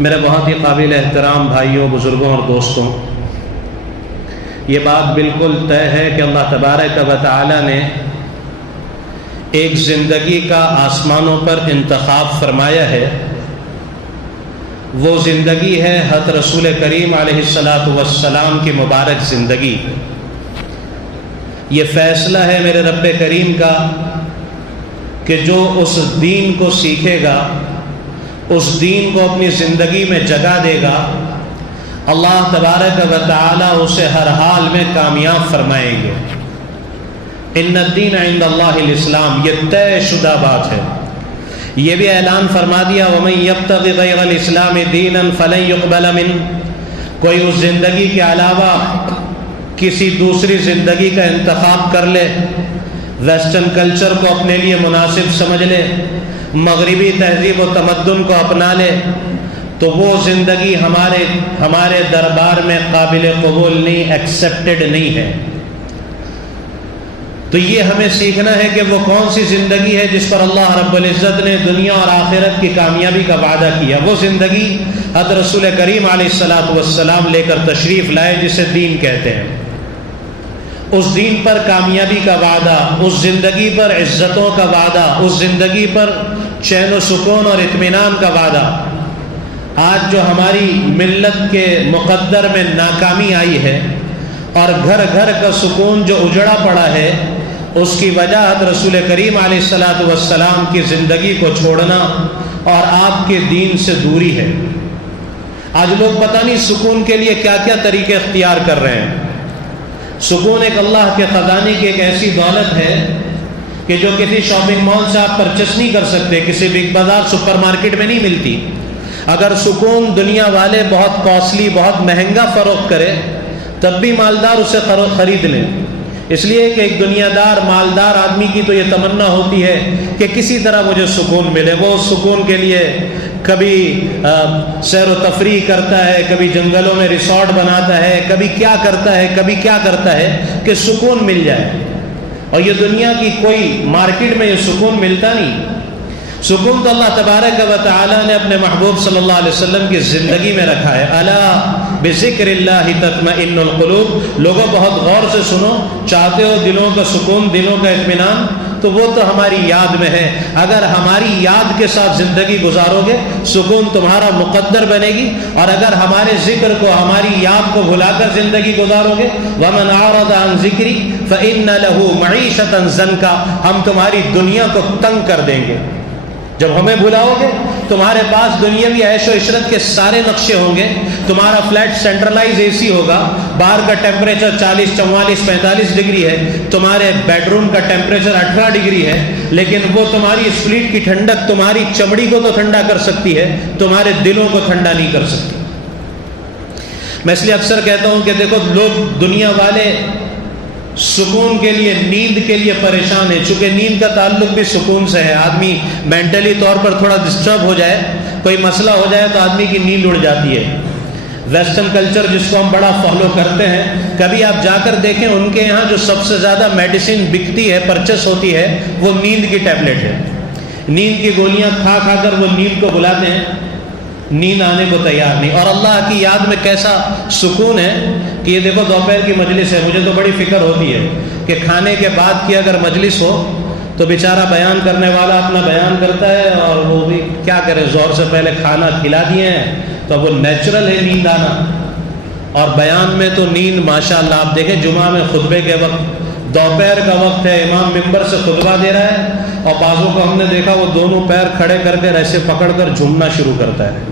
میرے بہت ہی قابل احترام بھائیوں، بزرگوں اور دوستوں، یہ بات بالکل طے ہے کہ اللہ تبارک و تعالی نے ایک زندگی کا آسمانوں پر انتخاب فرمایا ہے۔ وہ زندگی ہے حضرت رسول کریم علیہ السلام کی مبارک زندگی۔ یہ فیصلہ ہے میرے رب کریم کا کہ جو اس دین کو سیکھے گا، اس دین کو اپنی زندگی میں جگہ دے گا، اللہ تبارک و تعالی اسے ہر حال میں کامیاب فرمائیں گے۔ ان الدین عند اللہ الاسلام، یہ طے شدہ بات ہے۔ یہ بھی اعلان فرما دیا وَمَن يَبْتَغِ غَيْرَ الْإِسْلَامِ دِينًا فَلَن يُقْبَلَ مِنْهُ، کوئی اس زندگی کے علاوہ کسی دوسری زندگی کا انتخاب کر لے، ویسٹرن کلچر کو اپنے لیے مناسب سمجھ لے، مغربی تہذیب و تمدن کو اپنا لے، تو وہ زندگی ہمارے دربار میں قابل قبول نہیں، ایکسیپٹڈ نہیں ہے۔ تو یہ ہمیں سیکھنا ہے کہ وہ کون سی زندگی ہے جس پر اللہ رب العزت نے دنیا اور آخرت کی کامیابی کا وعدہ کیا۔ وہ زندگی حضرت رسول کریم علیہ السلام لے کر تشریف لائے، جسے دین کہتے ہیں۔ اس دین پر کامیابی کا وعدہ، اس زندگی پر عزتوں کا وعدہ، اس زندگی پر چین و سکون اور اطمینان کا وعدہ۔ آج جو ہماری ملت کے مقدر میں ناکامی آئی ہے اور گھر گھر کا سکون جو اجڑا پڑا ہے، اس کی وجہ حضرت رسول کریم علیہ السلام کی زندگی کو چھوڑنا اور آپ کے دین سے دوری ہے۔ آج لوگ پتہ نہیں سکون کے لیے کیا کیا طریقے اختیار کر رہے ہیں۔ سکون ایک اللہ کے خزانے کی ایک ایسی دولت ہے کہ جو کسی شاپنگ مال سے آپ پرچیز نہیں کر سکتے، کسی بگ بازار سپر مارکیٹ میں نہیں ملتی۔ اگر سکون دنیا والے بہت کاسٹلی، بہت مہنگا فروخت کرے، تب بھی مالدار اسے خرید لیں۔ اس لیے کہ ایک دنیا دار مالدار آدمی کی تو یہ تمنا ہوتی ہے کہ کسی طرح مجھے سکون ملے۔ وہ سکون کے لیے کبھی سیر و تفریح کرتا ہے، کبھی جنگلوں میں ریسورٹ بناتا ہے، کبھی کیا کرتا ہے کہ سکون مل جائے۔ اور یہ دنیا کی کوئی مارکیٹ میں یہ سکون ملتا نہیں۔ سکون تو اللہ تبارک و تعالی نے اپنے محبوب صلی اللہ علیہ وسلم کی زندگی میں رکھا ہے۔ الا بذکر اللہ تطمئن القلوب، لوگوں بہت غور سے سنو، چاہتے ہو دلوں کا سکون، دلوں کا اطمینان، تو وہ تو ہماری یاد میں ہے۔ اگر ہماری یاد کے ساتھ زندگی گزارو گے، سکون تمہارا مقدر بنے گی، اور اگر ہمارے ذکر کو، ہماری یاد کو بھلا کر زندگی گزارو گے، وَمَنْ أَعْرَضَ عَنْ ذِكْرِي فَإِنَّ لَهُ مَعِيشَةً ضَنْكًا، ہم تمہاری دنیا کو تنگ کر دیں گے۔ جب ہمیں بھلاؤ گے، تمہارے پاس دنیاوی عیش و عشرت کے سارے نقشے ہوں گے، تمہارا فلیٹ سینٹرلائز اے سی ہوگا، باہر کا ٹیمپریچر 40، 44، 45 ڈگری ہے، تمہارے بیڈ روم کا ٹیمپریچر 18 ڈگری ہے، لیکن وہ تمہاری اسپلٹ کی ٹھنڈک تمہاری چمڑی کو تو ٹھنڈا کر سکتی ہے، تمہارے دلوں کو ٹھنڈا نہیں کر سکتی۔ میں اس لیے اکثر کہتا ہوں کہ دیکھو، لوگ دنیا والے سکون کے لیے، نیند کے لیے پریشان ہے، چونکہ نیند کا تعلق بھی سکون سے ہے۔ آدمی مینٹلی طور پر تھوڑا ڈسٹرب ہو جائے، کوئی مسئلہ ہو جائے، تو آدمی کی نیند اڑ جاتی ہے۔ ویسٹرن کلچر جس کو ہم بڑا فالو کرتے ہیں، کبھی آپ جا کر دیکھیں ان کے یہاں جو سب سے زیادہ میڈیسن بکتی ہے، پرچیز ہوتی ہے، وہ نیند کی ٹیبلٹ ہے۔ نیند کی گولیاں کھا کر وہ نیند کو بلاتے ہیں، نیند آنے کو تیار نہیں۔ اور اللہ کی یاد میں کیسا سکون ہے کہ یہ دیکھو دوپہر کی مجلس ہے، مجھے تو بڑی فکر ہوتی ہے کہ کھانے کے بعد کی اگر مجلس ہو تو بیچارہ بیان کرنے والا اپنا بیان کرتا ہے، اور وہ بھی کیا کرے، زور سے پہلے کھانا کھلا دیے ہیں، تو وہ نیچرل ہے نیند آنا۔ اور بیان میں تو نیند ماشاءاللہ، آپ دیکھیں جمعہ میں خطبے کے وقت، دوپہر کا وقت ہے، امام ممبر سے خطبہ دے رہا ہے، اور بعضوں کو ہم نے دیکھا وہ دونوں پیر کھڑے کر کے ایسے پکڑ کر جھومنا شروع کرتا ہے۔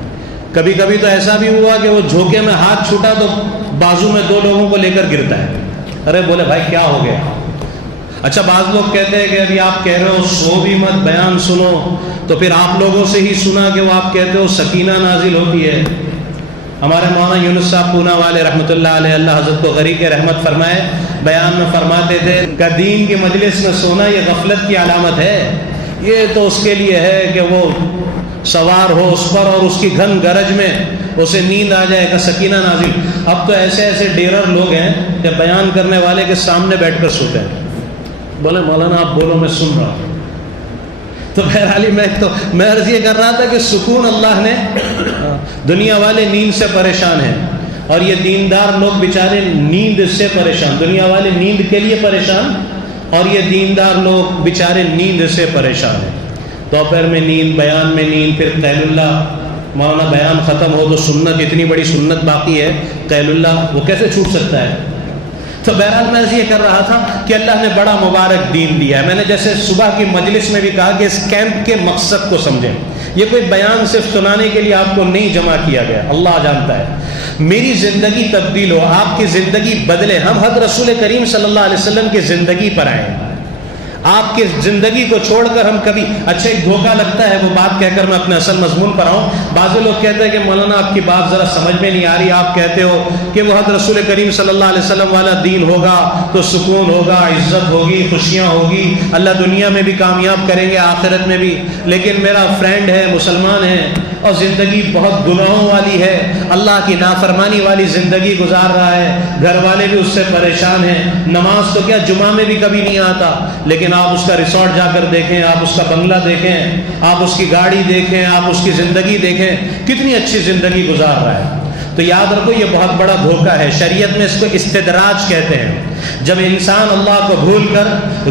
کبھی کبھی تو ایسا بھی ہوا کہ وہ جھوکے میں ہاتھ چھوٹا تو بازو میں 2 لوگوں کو لے کر گرتا ہے۔ ارے بولے بھائی کیا ہو گیا؟ اچھا، بعض لوگ کہتے ہیں کہ ابھی آپ کہہ رہے ہو سو بھی مت، بیان سنو، تو پھر آپ لوگوں سے ہی سنا کہ وہ آپ کہتے ہو سکینہ نازل ہوتی ہے۔ ہمارے مولانا یونس صاحب پونا والے رحمۃ اللہ علیہ، اللہ حضرت کو غریق رحمت فرمائے، بیان میں فرماتے تھے کہ دین کی مجلس میں سونا یہ غفلت کی علامت ہے، یہ تو اس کے لیے ہے کہ وہ سوار ہو اس پر اور اس کی گھن گرج میں اسے نیند آ جائے کہ سکینہ نازل۔ اب تو ایسے ڈیرر لوگ ہیں کہ بیان کرنے والے کے سامنے بیٹھ کر سوتے ہیں، بولے مولانا آپ بولو میں سن رہا ہوں۔ تو بہرحال میں عرض یہ کر رہا تھا کہ سکون اللہ نے، دنیا والے نیند سے پریشان ہیں اور یہ دیندار لوگ بیچارے نیند سے پریشان، دنیا والے نیند کے لیے پریشان اور یہ دیندار لوگ بیچارے نیند سے پریشان ہیں۔ دوپہر میں نیند، بیان میں نیند، پھر قیل اللہ، مولانا بیان ختم ہو تو سنت، اتنی بڑی سنت باقی ہے، قیل اللہ وہ کیسے چھوٹ سکتا ہے؟ تو بہرحال میں یہ کر رہا تھا کہ اللہ نے بڑا مبارک دین دیا ہے۔ میں نے جیسے صبح کی مجلس میں بھی کہا کہ اس کیمپ کے مقصد کو سمجھیں، یہ کوئی بیان صرف سنانے کے لیے آپ کو نہیں جمع کیا گیا، اللہ جانتا ہے میری زندگی تبدیل ہو، آپ کی زندگی بدلے، ہم حضرت رسول کریم صلی اللہ علیہ وسلم کی زندگی پر آئے، آپ کی زندگی کو چھوڑ کر ہم کبھی، اچھا ایک دھوکہ لگتا ہے وہ بات کہہ کر میں اپنے اصل مضمون پر آؤں، بعض لوگ کہتے ہیں کہ مولانا آپ کی بات ذرا سمجھ میں نہیں آ رہی، آپ کہتے ہو کہ وہ حضرت رسول کریم صلی اللہ علیہ وسلم والا دین ہوگا تو سکون ہوگا، عزت ہوگی، خوشیاں ہوگی، اللہ دنیا میں بھی کامیاب کریں گے آخرت میں بھی، لیکن میرا فرینڈ ہے، مسلمان ہے اور زندگی بہت گناہوں والی ہے، اللہ کی نافرمانی والی زندگی گزار رہا ہے، گھر والے بھی اس سے پریشان ہیں، نماز تو کیا جمعہ میں بھی کبھی نہیں آتا، لیکن آپ اس کا ریسورٹ جا کر دیکھیں، آپ اس کا بنگلہ دیکھیں، آپ اس کی گاڑی دیکھیں، آپ اس کی زندگی دیکھیں، کتنی اچھی زندگی گزار رہا ہے۔ تو یاد رکھو یہ بہت بڑا دھوکہ ہے، شریعت میں اس کو استدراج کہتے ہیں۔ جب انسان اللہ کو بھول کر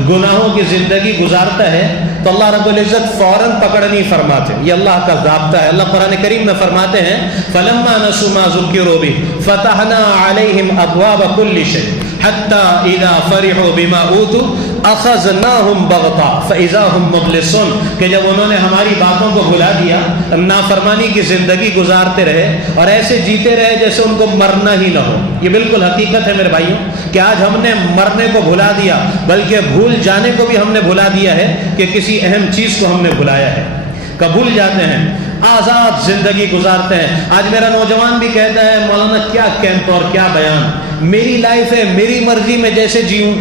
گناہوں کی زندگی گزارتا ہے تو اللہ رب العزت فوراً پکڑ نہیں فرماتے، یہ اللہ کا ضابطہ ہے۔ اللہ قرآن کریم میں فرماتے ہیں فَلَمَّا نَسُوا مَا ذُكِّرُوا بِهِ فَتَحْنَا عَلَيْهِمْ أَبْوَابَ كُلِّ شَيْءٍ حَتَّى إِذَا فَرِحُوا بِمَا أُوتُوا أَخَذْنَاهُمْ بَغْتَةً فَإِذَا هُمْ مُبْلِسُونَ، کہ جب انہوں نے ہماری باتوں کو بھلا دیا، نافرمانی کی زندگی گزارتے رہے اور ایسے جیتے رہے جیسے ان کو مرنا ہی نہ ہو۔ یہ بالکل حقیقت ہے میرے بھائیوں کہ آج ہم نے مرنے کو بھلا دیا، بلکہ بھول جانے کو بھی ہم نے بھلا دیا ہے کہ کسی اہم چیز کو ہم نے بھلایا ہے، کب بھول جاتے ہیں، آزاد زندگی گزارتے ہیں۔ آج میرا نوجوان بھی کہتا ہے مولانا کیا کیمپ اور کیا بیان، میری لائف ہے، میری مرضی میں جیسے جیوں،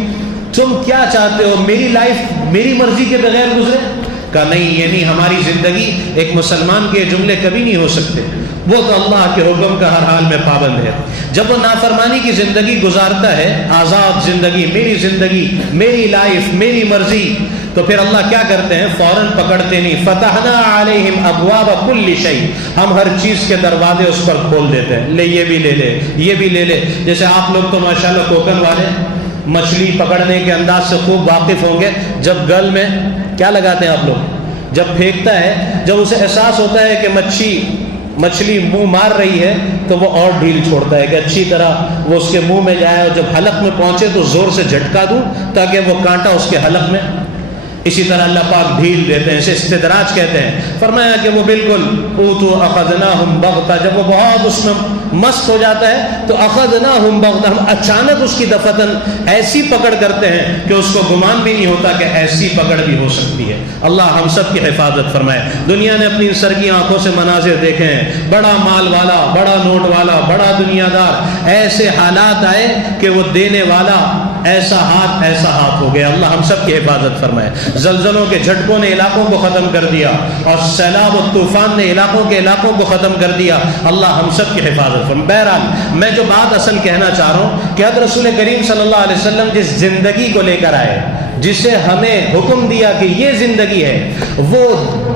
تم کیا چاہتے ہو، میری لائف میری مرضی کے بغیر گزرے؟ کہا نہیں، یہ نہیں، ہماری زندگی، ایک مسلمان کے جملے کبھی نہیں ہو سکتے، وہ تو اللہ کے حکم کا ہر حال میں پابند ہے۔ جب وہ نافرمانی کی زندگی گزارتا ہے، آزاد زندگی، میری لائف، میری مرضی، تو پھر اللہ کیا کرتے ہیں، فوراً پکڑتے نہیں، فتحنا علیہم ابواب کل شیء، ہم ہر چیز کے دروازے اس پر کھول دیتے ہیں، لے یہ بھی لے لے، یہ بھی لے لے۔ جیسے آپ لوگ تو ماشاءاللہ کوکن والے مچھلی پکڑنے کے انداز سے خوب واقف ہوں گے، جب گل میں کیا لگاتے ہیں آپ لوگ، جب پھینکتا ہے، جب اسے احساس ہوتا ہے کہ مچھلی منہ مار رہی ہے تو وہ اور ڈھیل چھوڑتا ہے کہ اچھی طرح وہ اس کے منہ میں جائے، اور جب حلق میں پہنچے تو زور سے جھٹکا دوں تاکہ وہ کانٹا اس کے حلق میں۔ اسی طرح اللہ پاک ڈھیل دیتے ہیں، اسے استدراج کہتے ہیں۔ فرمایا کہ وہ بالکل اوتوا اخذناہم بغتہ، جب وہ بہت اس میں مست ہو جاتا ہے تو اخذناہم بغتہ، ہم اچانک اس کی دفتن ایسی پکڑ کرتے ہیں کہ اس کو گمان بھی نہیں ہوتا کہ ایسی پکڑ بھی ہو سکتی ہے۔ اللہ ہم سب کی حفاظت فرمائے۔ دنیا نے اپنی سر کی آنکھوں سے مناظر دیکھے ہیں، بڑا مال والا، بڑا نوٹ والا، بڑا دنیا دار، ایسے حالات آئے کہ وہ دینے والا ایسا ہاتھ ہو گیا۔ اللہ ہم سب کی حفاظت فرمائے۔ زلزلوں کے جھٹکوں نے علاقوں کو ختم کر دیا اور سیلاب و طوفان نے علاقوں کو ختم کر دیا۔ اللہ ہم سب کی حفاظت فرمائے۔ بہرحال میں جو بات اصل کہنا چاہ رہا ہوں کہ حضرت رسول کریم صلی اللہ علیہ وسلم جس زندگی کو لے کر آئے، جسے ہمیں حکم دیا کہ یہ زندگی ہے، وہ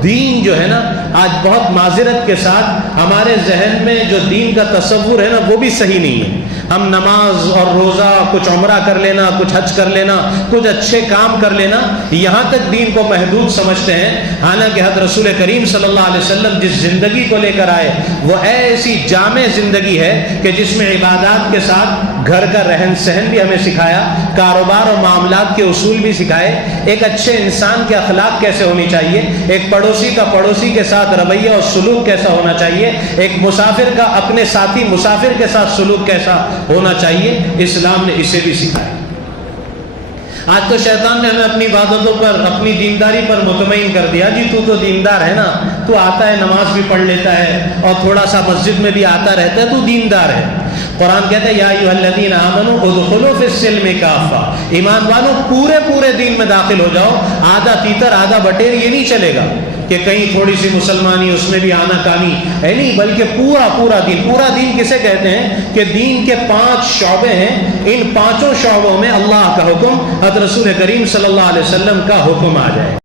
دین جو ہے نا، آج بہت معذرت کے ساتھ ہمارے ذہن میں جو دین کا تصور ہے نا وہ بھی صحیح نہیں ہے۔ ہم نماز اور روزہ، کچھ عمرہ کر لینا، کچھ حج کر لینا، کچھ اچھے کام کر لینا، یہاں تک دین کو محدود سمجھتے ہیں، حالانکہ حضرت رسول کریم صلی اللہ علیہ وسلم جس زندگی کو لے کر آئے وہ ایسی جامع زندگی ہے کہ جس میں عبادات کے ساتھ گھر کا رہن سہن بھی ہمیں سکھایا، کاروبار اور معاملات کے اصول بھی سکھائے، ایک اچھے انسان کے اخلاق کیسے ہونی چاہیے، ایک پڑوسی کا پڑوسی کے ساتھ رویہ اور سلوک کیسا ہونا چاہیے، ایک مسافر کا اپنے ساتھی مسافر کے ساتھ سلوک کیسا ہونا چاہیے، اسلام نے اسے بھی سکھایا۔ آج تو شیطان نے ہمیں اپنی عبادتوں پر، اپنی دینداری پر مطمئن کر دیا، جی تو دیندار ہے نا، تو آتا ہے، نماز بھی پڑھ لیتا ہے اور تھوڑا سا مسجد میں بھی آتا رہتا ہے، تو دیندار ہے۔ قرآن کہتا ہے یا ایھا الذین آمنوا ادخلوا فی السلم کافہ، ایمان والوں پورے دین میں داخل ہو جاؤ، آدھا تیتر آدھا بٹیر یہ نہیں چلے گا کہ کہیں تھوڑی سی مسلمانی اس میں بھی آنا کانی ہے، نہیں، بلکہ پورا دین کسے کہتے ہیں کہ دین کے 5 شعبے ہیں، ان 5 شعبوں میں اللہ کا حکم، حضرت رسول کریم صلی اللہ علیہ وسلم کا حکم آ جائے۔